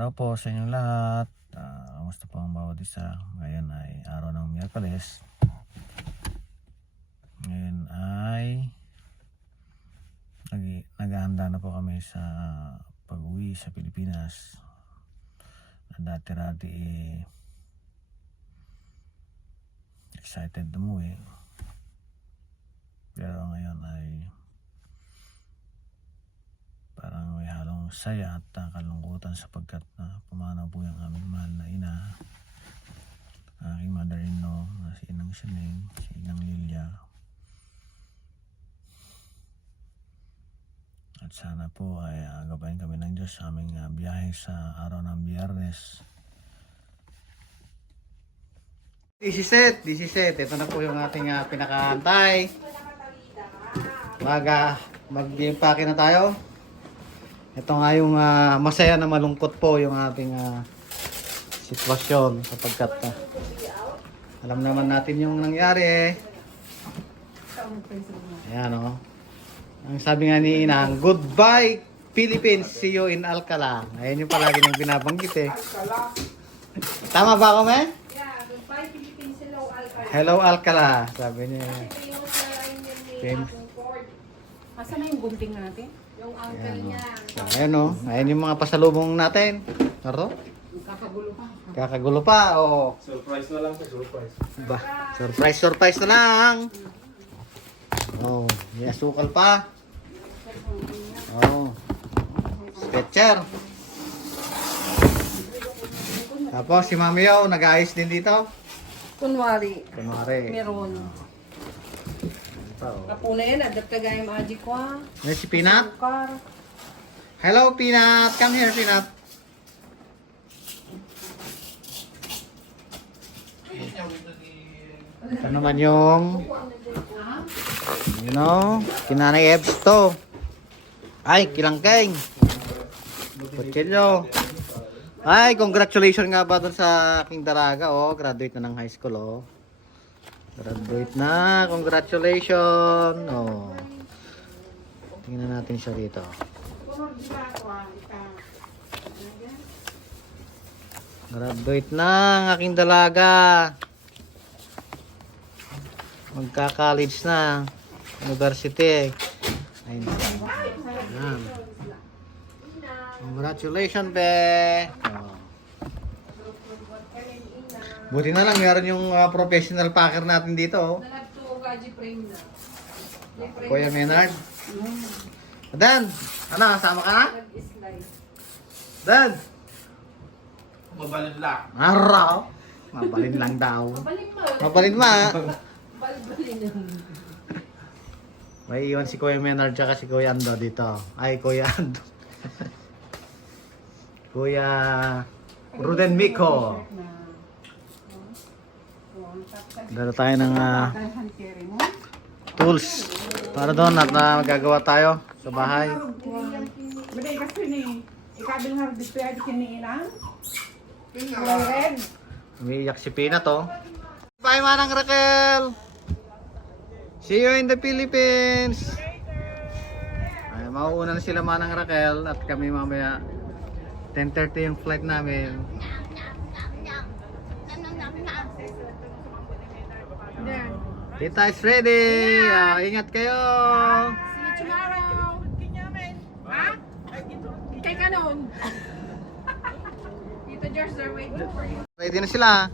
araw po sa inyong lahat. Ah, kamusta po ang bawat isa? Ngayon ay araw ng Miyerkules. Ngayon ay nag naghahanda na po kami sa pag-uwi sa Pilipinas. Na dati-rati eh, excited umuwi. Pero ngayon ay parang may halong saya at uh, kalungkutan sapagkat na pumanaw po yung aming mahal na ina aking mother-in-law na si Inang Sineng, si Inang Lilia at sana po ay uh, kami ng Diyos sa aming uh, biyahe sa araw ng biyernes 17, 17. Ito na po yung ating uh, pinakaantay. Maga, mag-impake na tayo. Ito nga yung ah, masaya na malungkot po yung ating ah, sitwasyon sapagkat ah, alam naman natin yung nangyari eh. Ayan o. Ang sabi nga ni Inang, Goodbye Philippines, see you in Alcala. Ayan yung palagi nang binabanggit eh. Tama ba ako, me? Yeah, goodbye Philippines. Hello, Alcala. Hello Alcala, sabi niya. Famous na ni na yung gunting natin? Yung uncle Ayan, niya. So, ayan o. Ayan yung mga pasalubong natin. Taro? Kakagulo pa. Kakagulo pa o. Surprise na lang sa surprise. Ba, surprise, surprise na lang. Oh, may asukal pa. Oh. Sketcher. Tapos si Mami Yo, nag-ayos din dito. Kunwari, Kunwari. meron. Kapuna yan, adapt ka gaya magic ko ha. May si Peanut. Sukar. Hello, Peanut. Come here, Peanut. Ito naman yung you know, kinanay Ebs to. Ay, kilangkeng. Kutsilyo. Ay, congratulations nga ba dun sa aking daraga, oh. Graduate na ng high school, oh. Graduate na. Congratulations. Oh. Tingnan natin siya dito. Graduate na ang aking dalaga. Magka-college na. University. Ayun. Congratulations, be. Oh. Buti na lang meron yung uh, professional packer natin dito. Oh. Frame na. Kuya Menard. Dan, ano, kasama ka na? Dan. Mabalin lang. Araw. Mabalin lang daw. Mabalin mo. Mabalin ma. Balbalin na. May iwan si Kuya Menard tsaka si Kuya Ando dito. Ay, Kuya Ando. Kuya Ruden Miko. Dala tayo ng ah, tools para doon at na magagawa tayo sa bahay. Red. Umiiyak si Pina to. Bye Manang Raquel! See you in the Philippines! Ay, mauuna na sila Manang Raquel at kami mamaya 10.30 yung flight namin. Tita is ready! Ah, ingat kayo! See you tomorrow. Ha? Kay kanon. Tito George, they're waiting for you. Ready na sila.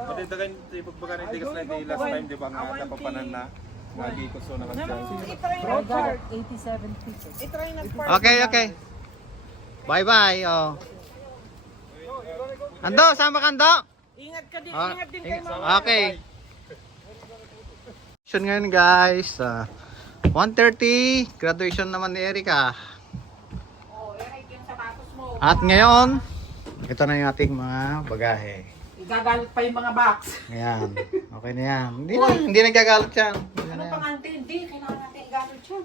Madagdagan sa pagbaga ng tigas na hindi last time, di ba nga napapanan na nagi ko so nakadyan. Okay, okay. Bye-bye. Oh. Ando, sama ka Ando? Ingat ka din, Ah, ingat din ing- kay mama. Okay. Graduation ngayon guys. ah, 1.30. Graduation naman ni Erika. Oh. At ngayon, ito na yung ating mga bagahe. Igagalit pa yung mga box. Ayan. Okay na yan. Hindi na, hindi nagagalit yan. Ano pang yan. ante? Hindi, kailangan natin igamit yun.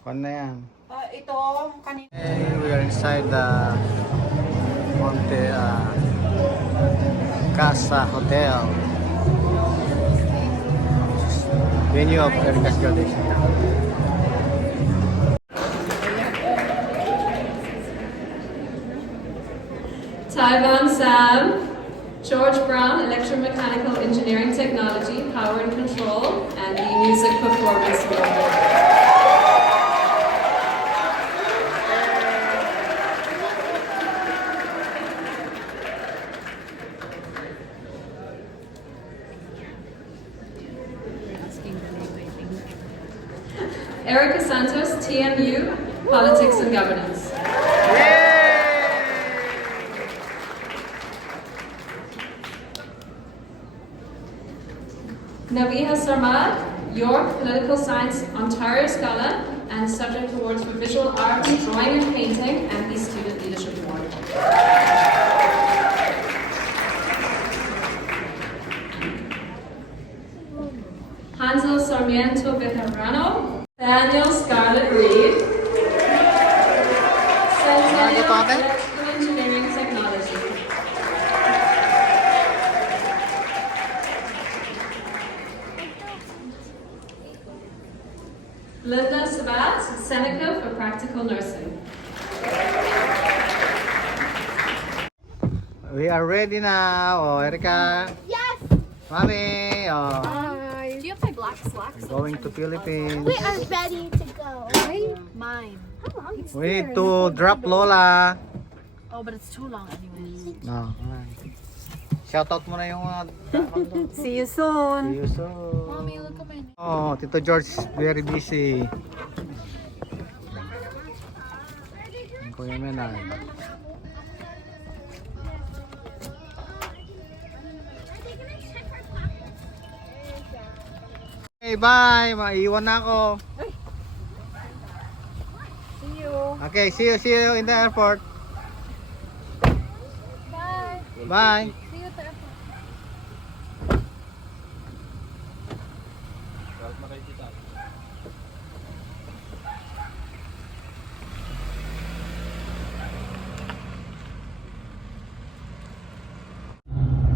Kuhan na yan. Ah, ito, kanina. Okay, we are inside the Monte uh, Casa Hotel. venue of Erica's graduation. Tyvon Sam, George Brown, Electromechanical Engineering Technology, Power and Control, and the Music Performance Award. Ontario Scholar and Subject Awards for Visual Arts, Drawing and Painting, and the Student Leadership Award. Hansel Sarmiento Bejarano, Daniel Scarlett Reed, Centennial Nursing. We are ready now. Oh, Erica. Yes! Mami. Oh, Hi. Do you have my black slacks? going to Philippines. We are ready to go. Mine. How long is We need to drop Lola. Oh, but it's too long anyways. No. Shoutout mo na yung mga See you soon. See you soon. Mommy, look at my Oh, Tito George is very busy. Kuya Menay. Hey, bye! Maiwan na ako. See you. Okay, see you, see you in the airport. Bye. Bye! See you at the airport.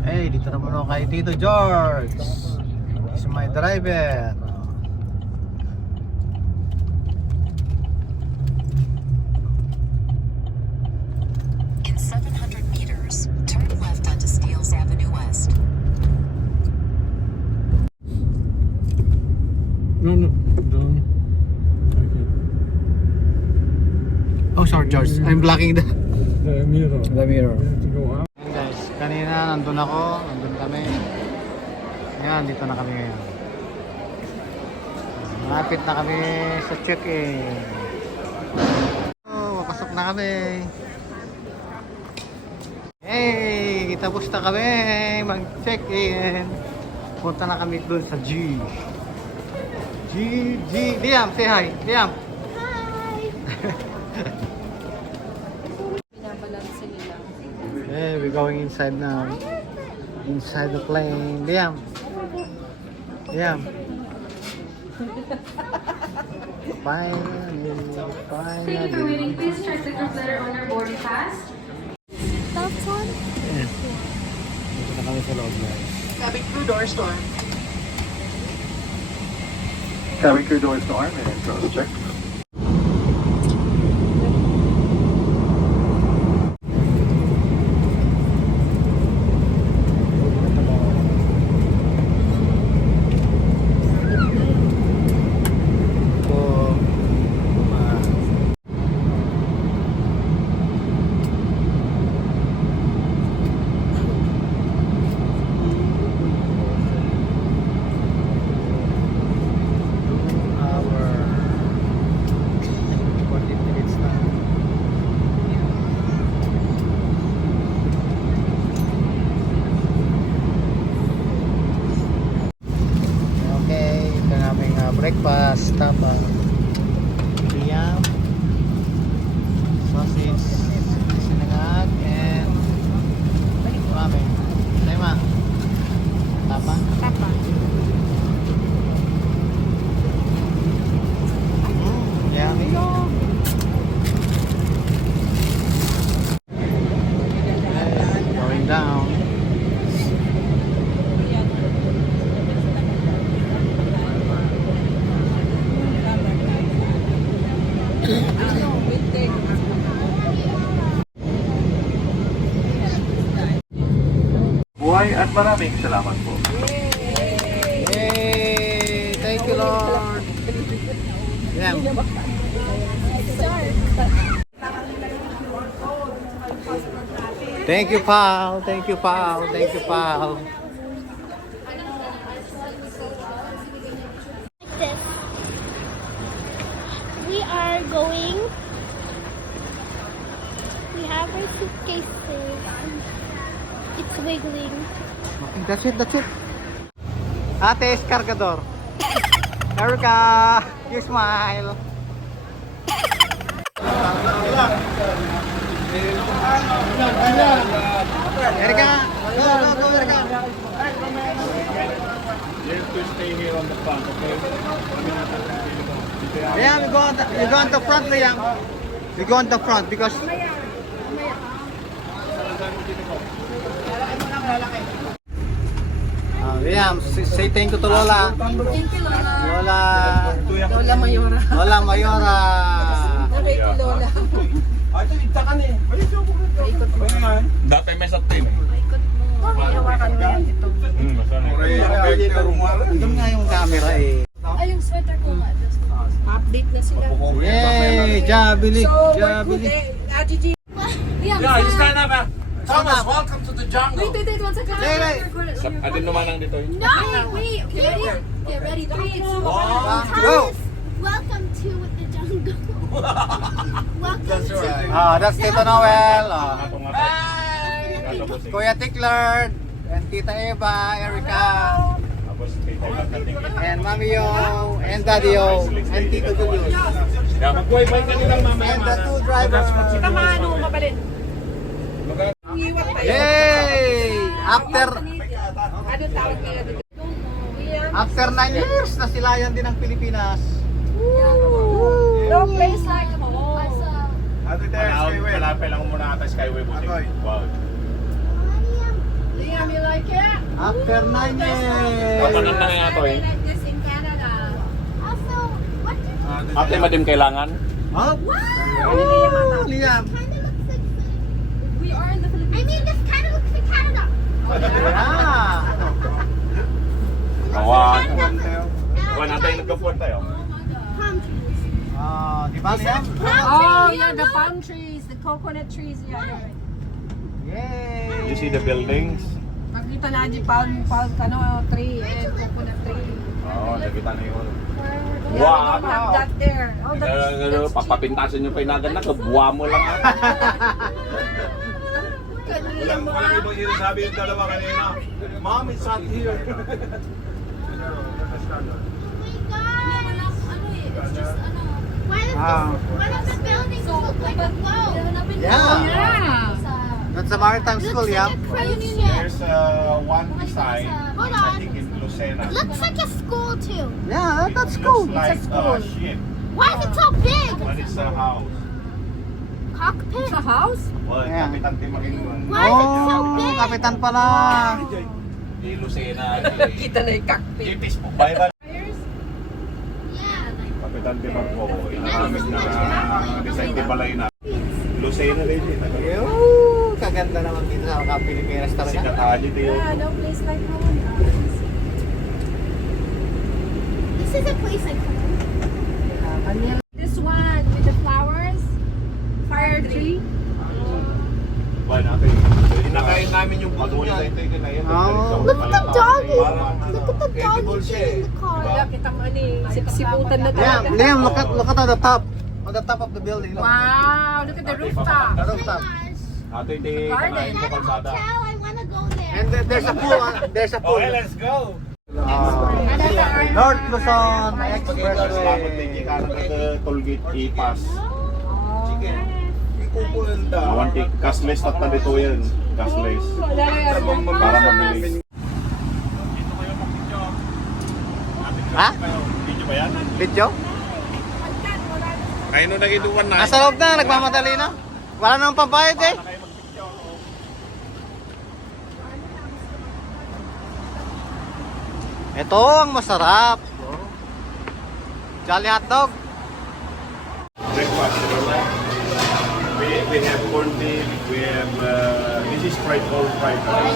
Hey, dito naman ako kay Tito George. He's my driver. In 700 meters, turn left onto Steeles Avenue West. No, no, don't. Oh, sorry George. I'm blocking the, The mirror. the mirror. You have to go up. Hey guys, kanina nandun ako, nandun kami. Ngayon, dito na kami ngayon. Malapit na kami sa check-in. Oh, papasok na kami. Hey, tapos na kami mag-check-in. Punta na kami dun sa G. G, G. Liam, say hi. Liam. Binabalansin we're going inside now. Inside the plane. Liam. Liam. Finally, Thank you for waiting. Please check the group letter on your boarding pass. That's one. Dito na kami sa loob guys. Cabin crew doors to arm. Cabin crew doors to arm and cross check. down. Buhay at maraming salamat po. Thank you, pal. Thank you, pal. Thank you, pal. this. We are going. We have our suitcases. It's wiggling. Okay, that's it, that's it. Ate Escargador. Erica, you smile. Erica, go, go, go, Erica. You have to stay here on the front, okay? You go on the, you go on the front, Liam. You go on the front because. Ah, Liam, say, say thank you to Lola. Thank you, Lola. Lola. Lola Mayora. Lola Mayora. Nakay ko Lola. Dati may sa tin. Hawakan mo yan ito. Hmm, masana. Doon nga yung camera eh. Ay, yung sweater ko nga. Update na sila. Yay! Jabili! Jabili! Yeah, you stand up, ah. Thomas, welcome to the jungle. Wait, wait, wait, one second. Wait, wait. It. Atin naman ang dito. No, wait. Okay, ready? Three, two, one. Ah, Go! Welcome to the Welcome to. Ah, that's Tito Noel. Ah. Ako nga po. Si- Kuya Tiklard. And Tita Eva, Erica. Tapos kay. And Mami Yo. And Daddy Yo. And Tito Julius. Yeah, magbuhay-buhay ka nilang mamaya. And the two drivers. Tamahan mo, mabalin. Iiwat tayo. Yay! After Ano tawag nila dito? after 9 years na silayan din ng Pilipinas. No place like home. Ate Tayo, Palapay lang muna ata Skyway buti. Wow. Liam, you like it? After 9 years. Kapanan na nga to eh. like this in Canada. Also, what did Ate, madim kailangan. Oh, Ano Liam ata? Liam. We are in the Philippines. I mean, this kind of looks like Canada. Yeah. Kawan. Kawan natin nagkapuan tayo. Palm trees. Ah, di ba Liam? Oh, yeah, the palm trees, the coconut trees. Yeah, yeah. Yay! You see the buildings? Nakita na di palm, palm, ano, tree and coconut tree. Oo, nakita na yun. Yeah, we Wow! don't have that there. Oh, that's, Uh, that's cheap. papapintasan nyo pa yung naganda, kabuwa mo lang. Walang walang ibang sinasabi yung dalawa kanina. Mom, it's not here. Oh my God. It's just, ano, Does Ah. the look like a Yeah. Yeah. That's a maritime school, Looks yeah. like a cruise ship. There's uh, one design, Hold I on. think in Lucena. Looks like a school too. Yeah, It that's looks cool. like school. a ship, Why is it so big? but it's a house. Cockpit. Sa house? Well, Yeah. Kapitan Timakin yun. Why is it so Oh, big? kapitan pala. Di Lucena. Kita na yung cockpit. Jipis po, viral. Yeah. Kapitan inaramit na design di balay na. Lucena rin yun. Yoo, kaganda naman dito sa mga Pilipinas Sikat talaga. aja din. Yeah, no place like home. This is a place like This one with the flowers, fire tree. Buhay natin. Inakain namin yung puto niya. Oh. Look at the doggy. Parang Look at the siya in eh. the car. Wala kita mo ano eh, sipsiputan na talaga. Liam, look at look at the top. On the top of the building. Look. Wow, look at the rooftop. The Oh rooftop. hindi Garden. kanain Is ko that a kalsada. hotel? I want to go there. And there's a pool. ah, There's a pool. Okay, let's go. Ah, North Luzon Salamat din Expressway. kanan ka tollgate ipas. Awanti, cashless at dito yan. Cashless. Para mabilis. Ha? Video ba yan? Video? Kayo nung nagiduwan na. Nasa loob na, nagmamadali na. Wala nang pambayad eh. Ito ang masarap. Jolly hotdog. We, have corned beef, we have, uh, this is fried all fried rice.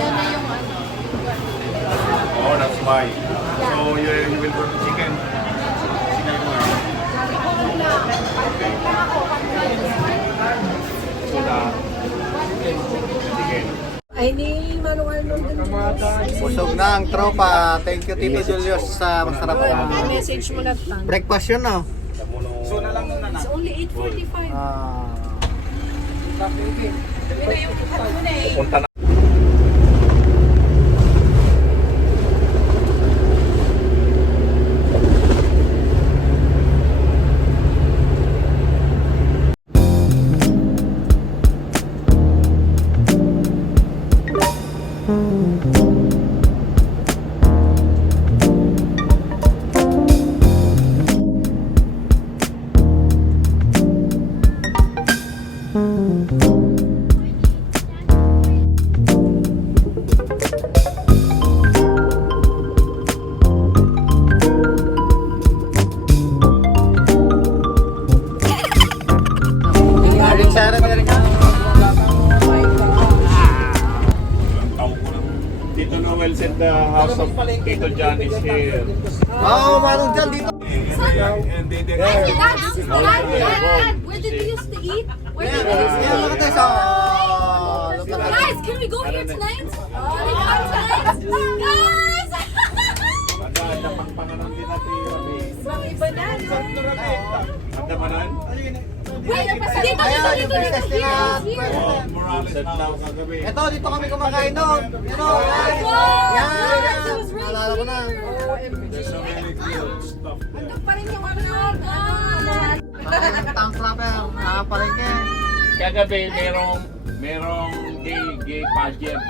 Oh, that's why. So you, you will go to chicken. Chicken more. Soda. Chicken. Ay, ni Manong Arnold din. Busog na ang tropa. Thank you Tito Julius sa masarap na Message mo na tan. breakfast yun no? It's only 8.45. Ah. Punta na. Oo, marong dyan dito. And they did Dad, Dad, Dad, where did we used to eat? Where did we used to eat? sa... Lupa na. Guys, can we go here tonight? Can we go tonight? Guys! Maganda pang pangalan din natin. Ibang iba na, no? Nan? Wait, dito, dito, dito, yung dito, here, nila. here. Oh, Morales. Ito, dito kami kumakain noon. Know, yan. Wow! Yan, yan, That was right Naalala ko na. There's so many good stuff there. Pa rin yung ano, God. Ang tank rapper. Nakapalengke. Kagabi, merong, merong gay, gay pageant.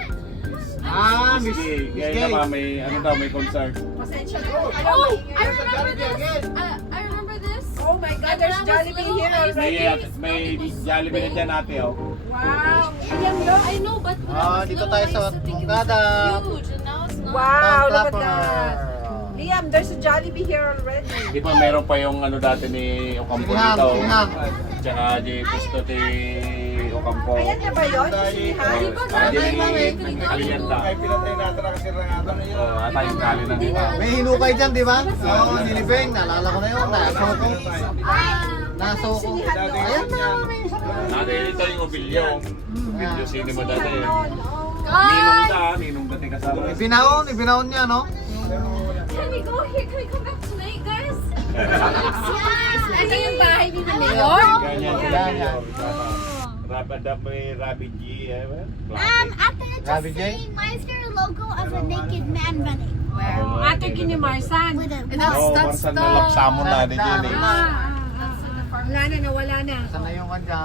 Ah, Miss Miss Gay. Miss Kaya Gay. naman may, ano daw, may concert. pasensya na. Oh, I remember this. Uh, I remember this. Oh my God, there's Jollibee here May, already. may Jollibee na dyan ate, oh. Wow. I know, but when Ah, I was dito little, tayo I sa used to think it was Bungkada. huge, and now it's not. Wow, look at that. Liam, there's a Jollibee here already. Di ba meron pa yung ano dati ni Ocampo dito? siniham. Tsaka di gusto ni Ocampo. Ayan na ba yun? Sinihan? Di ba Ah, dati di- kami di- Kalienta. pinagkakalo? Oh, ata yung kali na di ba? May hinukay dyan, di ba? Oo, nilibing. Naalala ko na yun. Nasoko. Nasoko. Ayan na. Dati ito yung Obilio. Obilio cinema dati. Oh. Ninong da, ninong dati kasama. Ibinaon, ibinaon niya, no? can we go here? Can we come back tonight, guys? yes. Ito yung bahay ni na Mayor? Ganyan, Yan, ganyan. Yan. Rabada may Rabi G, eh? Um, after just Rabbit J? saying, why is there a logo of a naked man running? Ate Kini Marsan. With a Oh, marsan na lapsamon na din yun eh. Wala na, nawala na. Sana yung kanya.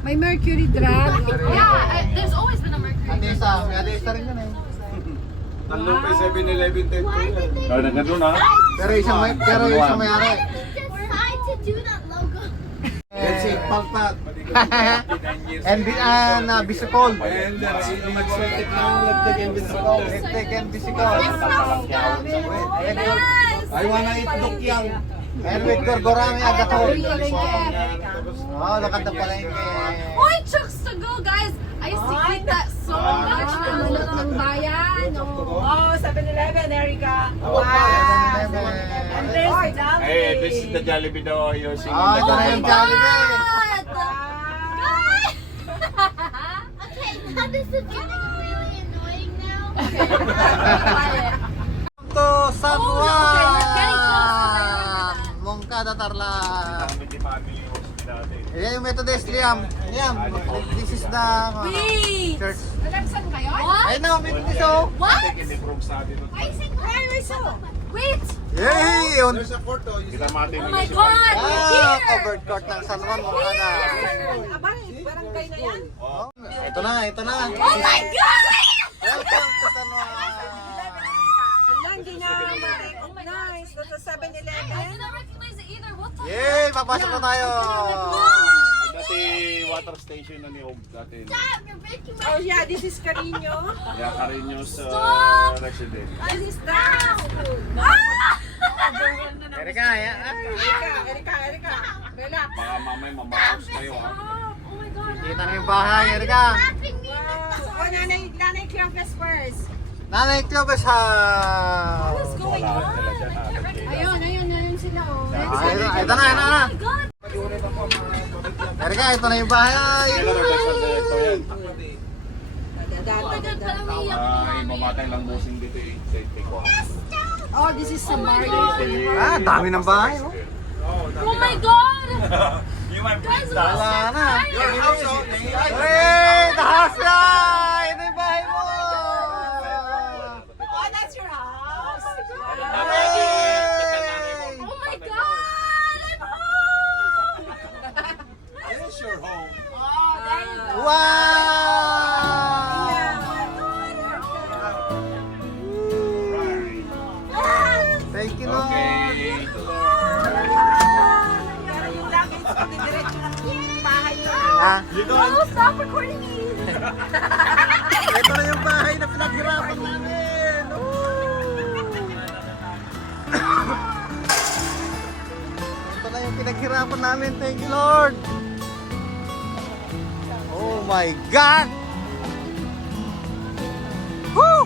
May mercury drug. Yeah, I, there's always been a Mercury. Adesa, may Adesa rin yun eh. Why did they Oh, nagkandun ha? Pero isang may, pero yung isang may-ari. decide to do that logo? Let's see, palpat. And bi- ah, na bisikol. And nagsultik na yung lagtag and bisikol. Lagtag and bisikol. I wanna eat dukyang. And with gorgorami agato. Oh, lakad na pala yung Oy, chooks to go, guys. I eat that so much. Ah, manok ng bayan. Oh, oh 7-Eleven, Erika. Wow. And there's Jollibee. Hey, this is the Jollibee daw. Ah, ito na yung Jollibee. What? Okay, now this is getting really annoying now. To San Oh, no, okay, we're getting Juan. Mongkada Tarlac. Family family host dati. Ayan yung Methodist, Liam. Liam, this is the uh, Wait. church. Nalagsan kayo? What? Ayun na, Methodist oh. What? Kini-prove sa atin. Wait. Yay! Yun. Kita mati Oh my God. Ah, Here. covered court ng San Juan, Mongkada. Abang, barangay na yan. Oh, ito na, ito na. Oh my God. Welcome to San Juan. Hindi na ma-recognize. That's a I 7-Eleven. did not recognize it either. What the Yay! Papasok na tayo. Dati water station na ni Og dati. Oh yeah, this is Carino. Kaya Cariños uh, resident. This is that. Erika, ayan. Ay, Erika, Erika, Erika. Relax. Baka mamay mamaos kayo ha. Oh. Kita na yung bahay, Erika. Oh, nanay, nanay Cleopas first. Nanay Clovis ha! Wala ka sila dyan. ah. Ayun, ayun, ayun sila oh. Ay, ito, na, ito na. Erika, ito na yung bahay. Ay, mamatay lang busing dito eh. Ko. Oh, this is some Mario. Ah, dami ng bahay. oh. Oh my God! You might Guys, Wala na. Your house namin. Thank you, Lord. Oh my God! Woo!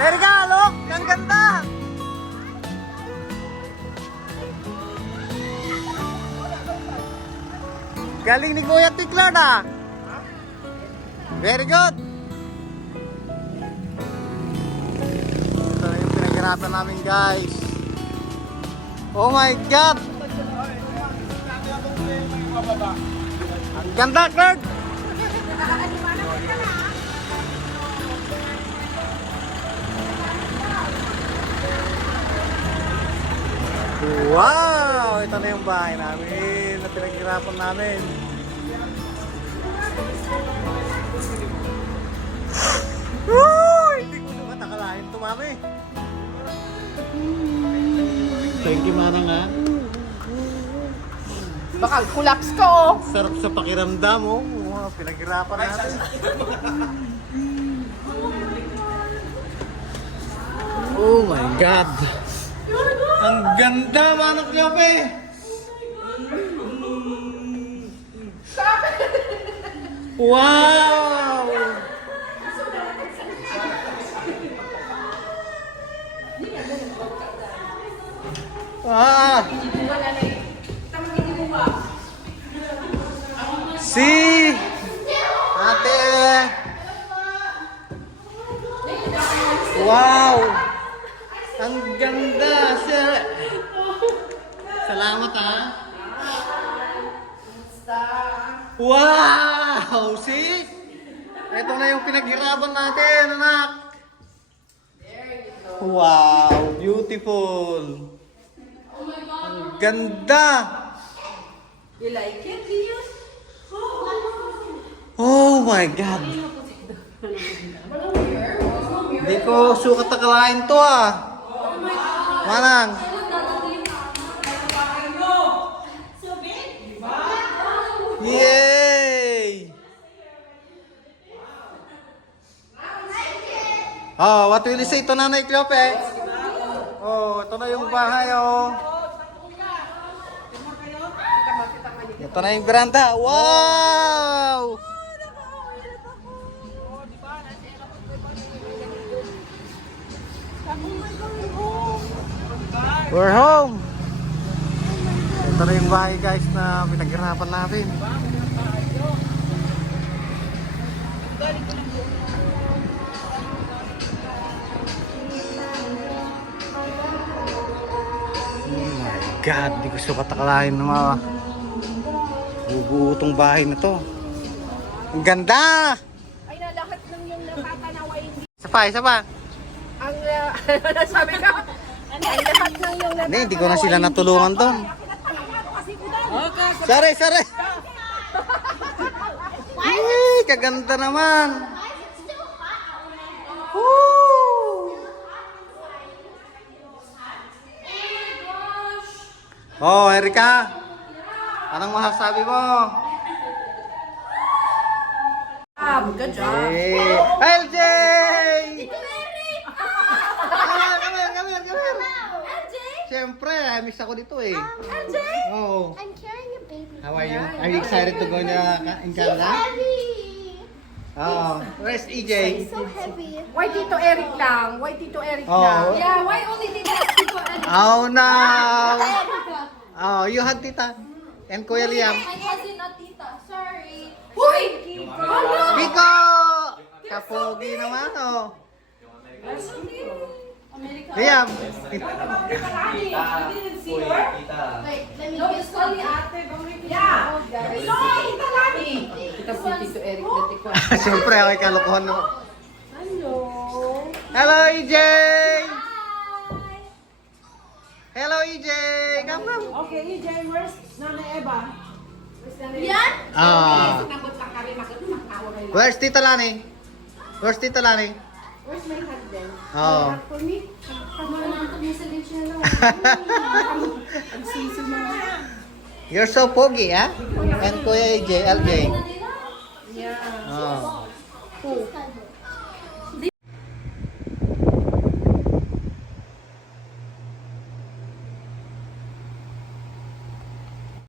Erika, look! Ang ganda! Galing ni Kuya Tiklar na. Very good. Ito na yung pinaghirapan namin guys. Oh my God! Ang ganda, Clark! Wow! Ito na yung bahay namin na pinaghirapan namin. Woo! Hindi ko naman nakalain to, mami. Thank you, Manang, ha? Baka collapse ka, oh. Sarap sa pakiramdam, oh. Wow, pinaghirapan natin. Oh my God! Ang ganda, Manang Klope! Wow! Ah! Si Ate! Wow! Ang ganda, sir! Salamat ha! Wow! See? Ito na yung pinaghirapan natin, anak! Wow! Beautiful! Ganda! You like it, Leo? Oh my God! Hindi ko sukat akalain to ah! Manang! Yay! Oh, what will you say to Nanay Cleope? Oh, ito na yung bahay oh. Ito na yung veranda. Wow! We're home! Ito na yung bahay guys na pinaghirapan natin. Oh my God, di ko sukat akalain mga bubuo tong bahay na to. Ang ganda! Ay, na lahat ng yung natatanaw ay hindi. Isa pa, isa pa. Ang, uh, sabi ka, ay lahat ng yung Hindi, hindi ko na sila natulungan doon. Sorry, sorry. Ay, kaganda naman. Woo! Oh, Erika. Anong masasabi mo? Good job. Hey, LJ! Come here, come here, come here, come here. MJ? Siyempre, miss ako dito eh. MJ? Oh. I'm carrying a baby. How are you? Are you excited to go na in Canada? Heavy. Oh, where's EJ? So heavy. Why Tito Eric lang? Why Tito Eric Oh. lang? Yeah, why only people and Oh no! Oh, you had tita. And Kuya Liam. My cousin at tita. Sorry. Uy! Pico! Kapogi naman oh. America. Liam. Like, let me it's only ate. Yeah. No, Tita Lani. Ito si Tito Eric tikwa. Siyempre, ako kalukuhan mo. Hello. Hello, EJ! Hello, EJ! Come, come. Okay, EJ, where's Nana Eva? Yan? Ah. Where's Tita Lani? Where's Tita Lani? Where's my husband? Oh. For me? Sa. Ang sisi. You're so pogi, ha? And Kuya EJ, LJ. Yeah. Oh.